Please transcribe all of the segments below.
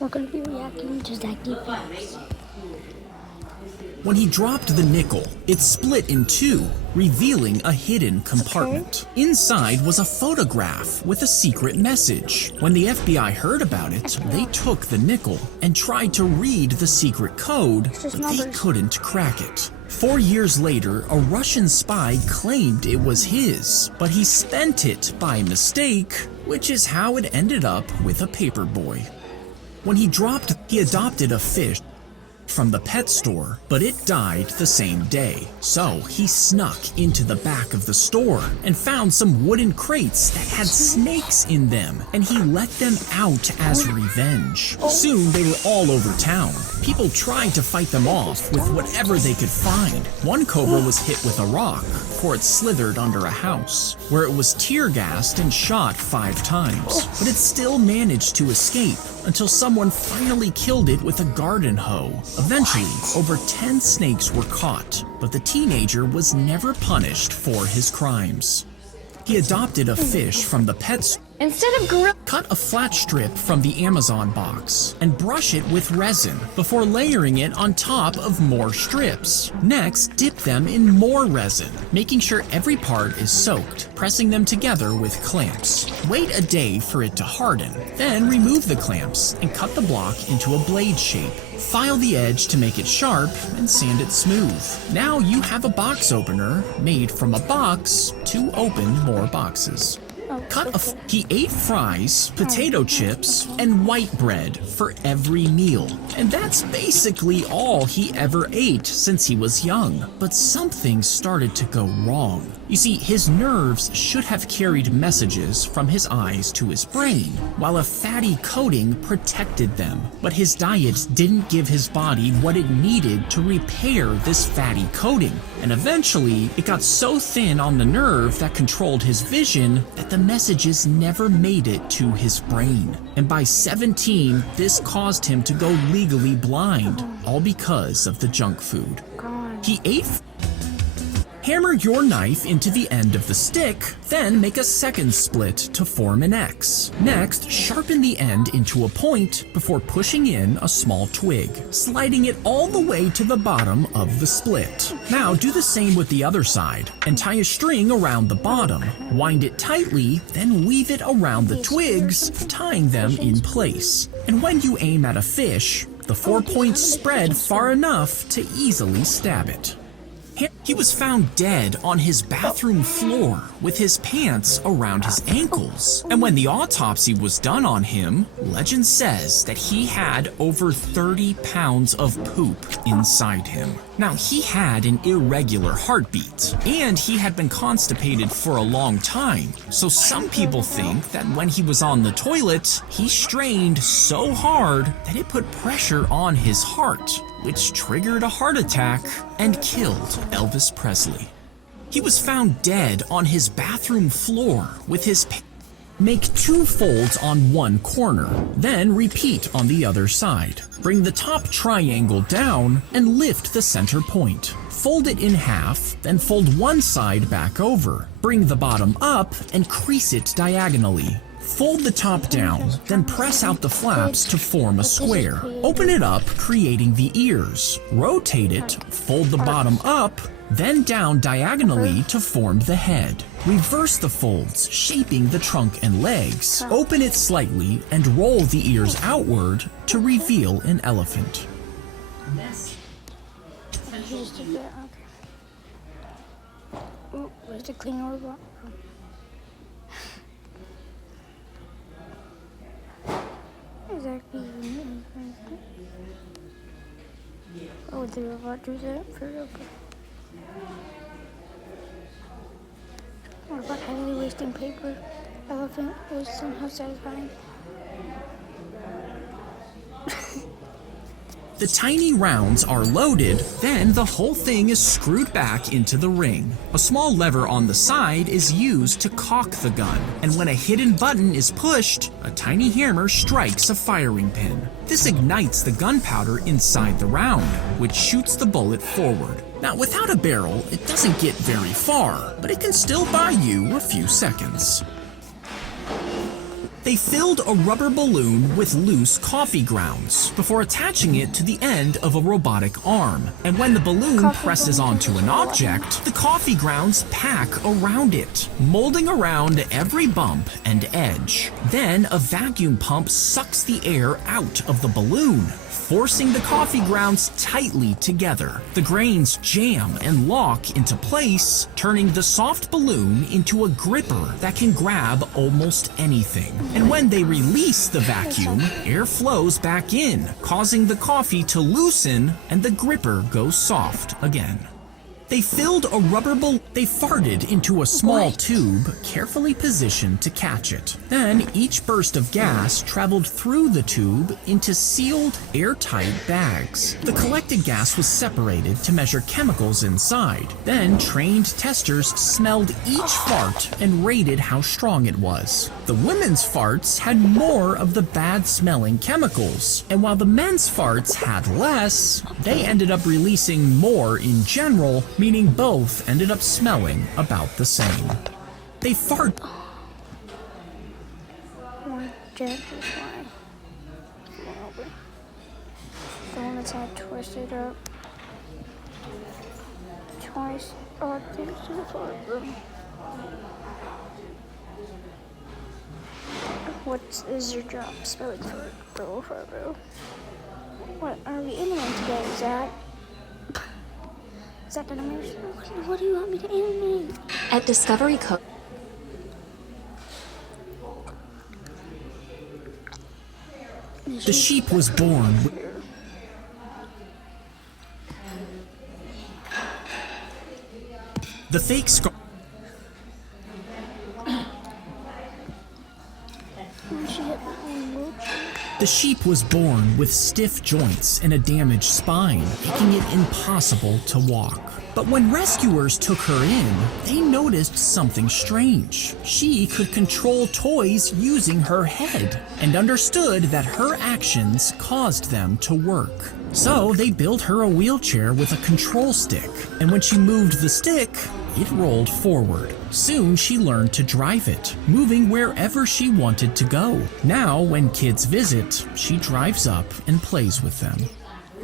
We're going to be reacting to Zack D. When he dropped the nickel, it split in two, revealing a hidden compartment. Inside was a photograph with a secret message. When the FBI heard about it, they took the nickel and tried to read the secret code, but they couldn't crack it. 4 years later, a Russian spy claimed it was his, but he spent it by mistake, which is how it ended up with a paperboy. When he adopted a fish from the pet store, but it died the same day. So he snuck into the back of the store and found some wooden crates that had snakes in them, and he let them out as revenge. Soon they were all over town. People tried to fight them off with whatever they could find. One cobra was hit with a rock, for it slithered under a house, where it was tear gassed and shot 5 times. But it still managed to escape until someone finally killed it with a garden hoe. Eventually, over 10 snakes were caught, but the teenager was never punished for his crimes. He adopted a fish from the pet store. Instead of gorilla, Cut a flat strip from the Amazon box and brush it with resin before layering it on top of more strips. Next, dip them in more resin, making sure every part is soaked, pressing them together with clamps. Wait a day for it to harden, then remove the clamps and cut the block into a blade shape. File the edge to make it sharp and sand it smooth. Now you have a box opener made from a box to open more boxes. He ate fries, potato chips, and white bread for every meal. And that's basically all he ever ate since he was young. But something started to go wrong. You see, his nerves should have carried messages from his eyes to his brain, while a fatty coating protected them. But his diet didn't give his body what it needed to repair this fatty coating. And eventually, it got so thin on the nerve that controlled his vision that the messages never made it to his brain. And by 17, this caused him to go legally blind, all because of the junk food. He ate. Hammer your knife into the end of the stick, then make a second split to form an X. Next, sharpen the end into a point before pushing in a small twig, sliding it all the way to the bottom of the split. Now do the same with the other side and tie a string around the bottom. Wind it tightly, then weave it around the twigs, tying them in place. And when you aim at a fish, the 4 points spread far enough to easily stab it. He was found dead on his bathroom floor with his pants around his ankles. And when the autopsy was done on him, legend says that he had over 30 pounds of poop inside him. Now, he had an irregular heartbeat, and he had been constipated for a long time. So some people think that when he was on the toilet, he strained so hard that it put pressure on his heart, which triggered a heart attack and killed Elvis Presley. He was found dead on his bathroom floor with his Make 2 folds on one corner, then repeat on the other side. Bring the top triangle down and lift the center point. Fold it in half, then fold one side back over. Bring the bottom up and crease it diagonally. Fold the top down, then press out the flaps to form a square. Open it up, creating the ears. Rotate it, fold the bottom up, then down diagonally to form the head. Reverse the folds, shaping the trunk and legs. Open it slightly and roll the ears outward to reveal an elephant. Where's the cleaner? Exactly. Oh, the robot do that for real. What about heavily wasting paper? Elephant was somehow satisfying. The tiny rounds are loaded, then the whole thing is screwed back into the ring. A small lever on the side is used to cock the gun, and when a hidden button is pushed, a tiny hammer strikes a firing pin. This ignites the gunpowder inside the round, which shoots the bullet forward. Now, without a barrel, it doesn't get very far, but it can still buy you a few seconds. They filled a rubber balloon with loose coffee grounds before attaching it to the end of a robotic arm. And when the balloon presses onto an object, the coffee grounds pack around it, molding around every bump and edge. Then a vacuum pump sucks the air out of the balloon, forcing the coffee grounds tightly together. The grains jam and lock into place, turning the soft balloon into a gripper that can grab almost anything. And when they release the vacuum, air flows back in, causing the coffee to loosen and the gripper goes soft again. They filled a rubber balloon. They farted into a small tube, carefully positioned to catch it. Then each burst of gas traveled through the tube into sealed, airtight bags. The collected gas was separated to measure chemicals inside. Then trained testers smelled each fart and rated how strong it was. The women's farts had more of the bad-smelling chemicals, and while the men's farts had less, they ended up releasing more in general, meaning both ended up smelling about the same. They fart. One jet is why. The one that's all twisted up. Twice. Oh, thanks to the fart room. What is your job? Spelling fart, bro, fart, bro. What are we animating today, Zach? Zach animation? What do you want me to animate? At Discovery Co. The sheep was born. The fake scar. The sheep was born with stiff joints and a damaged spine, making it impossible to walk. But when rescuers took her in, they noticed something strange. She could control toys using her head and understood that her actions caused them to work. So they built her a wheelchair with a control stick, and when she moved the stick, it rolled forward. Soon she learned to drive it, moving wherever she wanted to go. Now, when kids visit, she drives up and plays with them.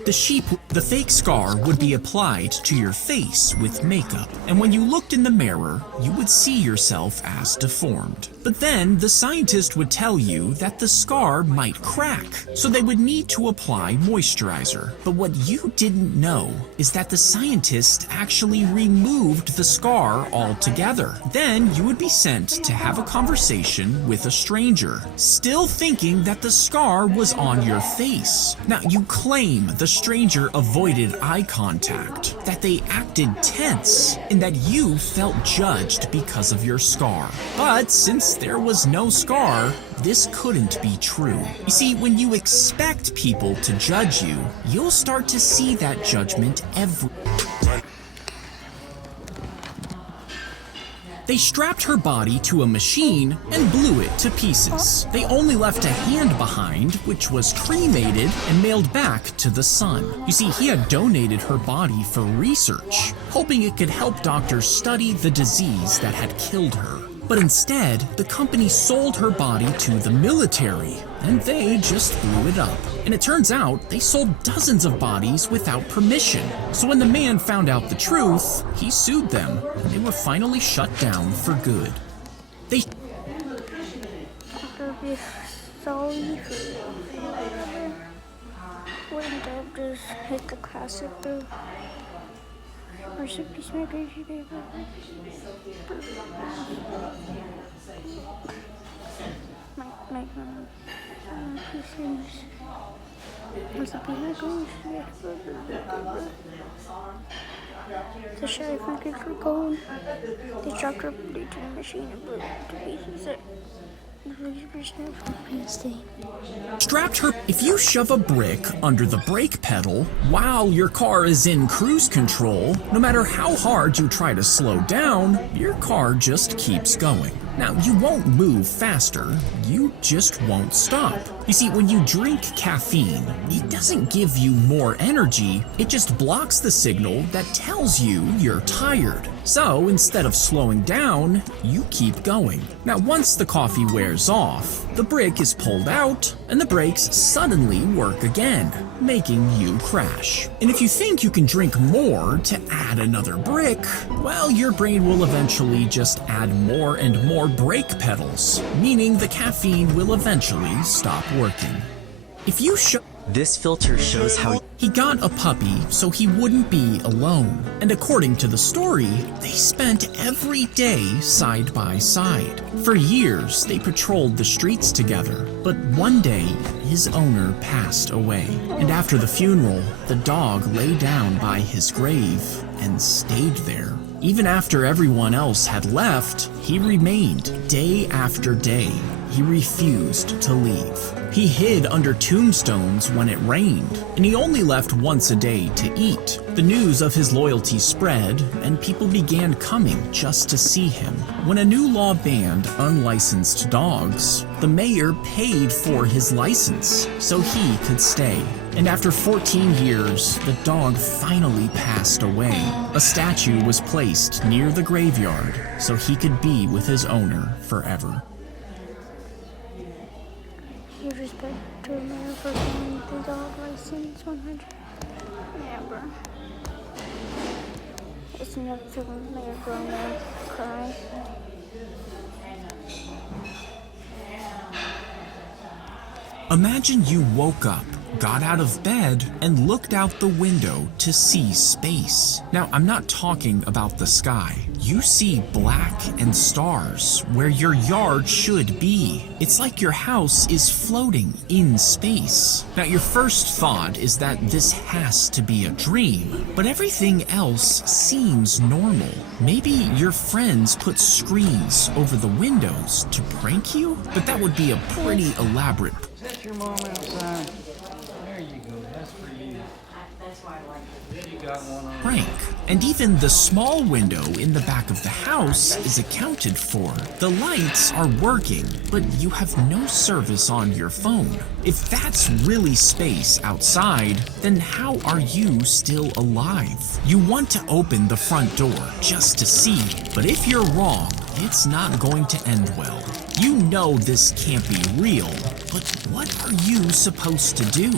The fake scar would be applied to your face with makeup, and when you looked in the mirror, you would see yourself as deformed. But then the scientist would tell you that the scar might crack, so they would need to apply moisturizer. But what you didn't know is that the scientist actually removed the scar altogether. Then you would be sent to have a conversation with a stranger, still thinking that the scar was on your face. Now, you claim the stranger avoided eye contact, that they acted tense, and that you felt judged because of your scar. But since there was no scar, this couldn't be true. You see, when you expect people to judge you, you'll start to see that judgment They strapped her body to a machine and blew it to pieces. They only left a hand behind, which was cremated and mailed back to the son. You see, he had donated her body for research, hoping it could help doctors study the disease that had killed her. But instead, the company sold her body to the military, and they just blew it up. And it turns out they sold dozens of bodies without permission. So when the man found out the truth, he sued them, and they were finally shut down for good. They Sorry wouldn't I just hit the classic though? Or should be my crazy baby. My Christmas. Must be my crazy. The sheriff hunted for gold. They dropped her body to the machine and blew it to pieces. Strapped her. If you shove a brick under the brake pedal while your car is in cruise control, no matter how hard you try to slow down, your car just keeps going. Now, you won't move faster, you just won't stop. You see, when you drink caffeine, it doesn't give you more energy, it just blocks the signal that tells you you're tired. So instead of slowing down, you keep going. Now once the coffee wears off, the brick is pulled out and the brakes suddenly work again, making you crash. And if you think you can drink more to add another brick, well, your brain will eventually just add more and more brake pedals, meaning the caffeine will eventually stop working. If you This filter shows how He got a puppy so he wouldn't be alone. And according to the story, they spent every day side by side. For years, they patrolled the streets together. But one day, his owner passed away. And after the funeral, the dog lay down by his grave and stayed there. Even after everyone else had left, he remained day after day. He refused to leave. He hid under tombstones when it rained, and he only left once a day to eat. The news of his loyalty spread, and people began coming just to see him. When a new law banned unlicensed dogs, the mayor paid for his license so he could stay. And after 14 years, the dog finally passed away. A statue was placed near the graveyard so he could be with his owner forever. You respect to the mayor for getting the dog license 100. Yeah, bro. It's enough to make a grown man cry. Imagine you woke up, got out of bed, and looked out the window to see space. Now, I'm not talking about the sky. You see black and stars where your yard should be. It's like your house is floating in space. Now, your first thought is that this has to be a dream, but everything else seems normal. Maybe your friends put screens over the windows to prank you, but that would be a pretty elaborate Is that your mom outside? There you go. That's for you. That's why I like it. You got one on. prank. And even the small window in the back of the house is accounted for. The lights are working, but you have no service on your phone. If that's really space outside, then how are you still alive? You want to open the front door just to see, but if you're wrong, it's not going to end well. You know this can't be real, but what are you supposed to do?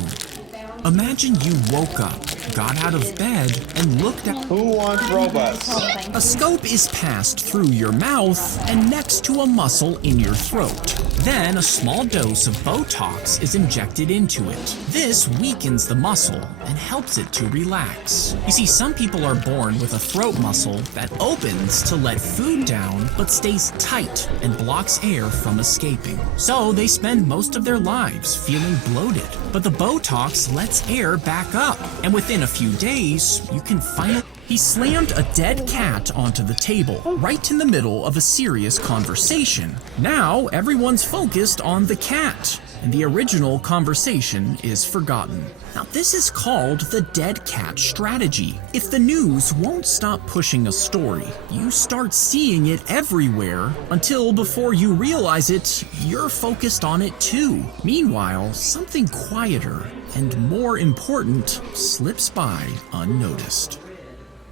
Imagine you woke up, got out of bed, and looked at... Who wants robots? A scope is passed through your mouth and next to a muscle in your throat. Then a small dose of Botox is injected into it. This weakens the muscle and helps it to relax. You see, some people are born with a throat muscle that opens to let food down but stays tight and blocks air from escaping. So they spend most of their lives feeling bloated. But the Botox lets air back up, and within a few days, you can finally... He slammed a dead cat onto the table, right in the middle of a serious conversation. Now, everyone's focused on the cat, and the original conversation is forgotten. Now, this is called the dead cat strategy. If the news won't stop pushing a story, you start seeing it everywhere until before you realize it, you're focused on it too. Meanwhile, something quieter and more important slips by unnoticed.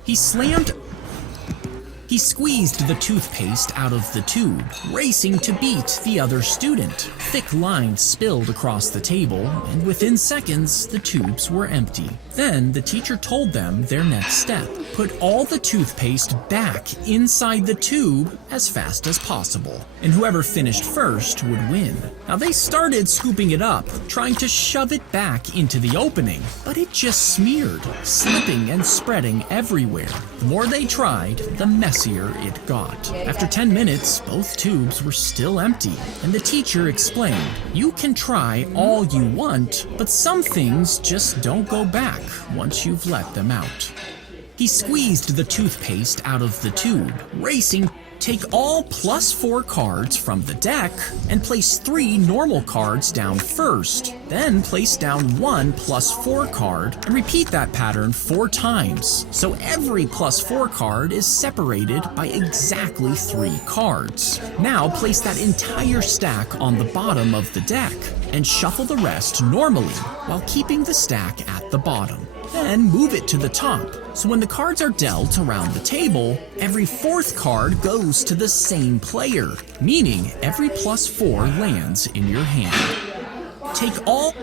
He squeezed the toothpaste out of the tube, racing to beat the other student. Thick lines spilled across the table, and within seconds, the tubes were empty. Then the teacher told them their next step. Put all the toothpaste back inside the tube as fast as possible, and whoever finished first would win. Now they started scooping it up, trying to shove it back into the opening, but it just smeared, slipping and spreading everywhere. The more they tried, the messier it got. After 10 minutes, both tubes were still empty, and the teacher explained, "You can try all you want, but some things just don't go back once you've let them out." He squeezed the toothpaste out of the tube, racing. Take all +4 cards from the deck and place 3 normal cards down first. Then place down 1 +4 card and repeat that pattern 4 times. So every +4 card is separated by exactly 3 cards. Now place that entire stack on the bottom of the deck and shuffle the rest normally while keeping the stack at the bottom. Then move it to the top, so when the cards are dealt around the table, every fourth card goes to the same player, meaning every +4 lands in your hand. Take all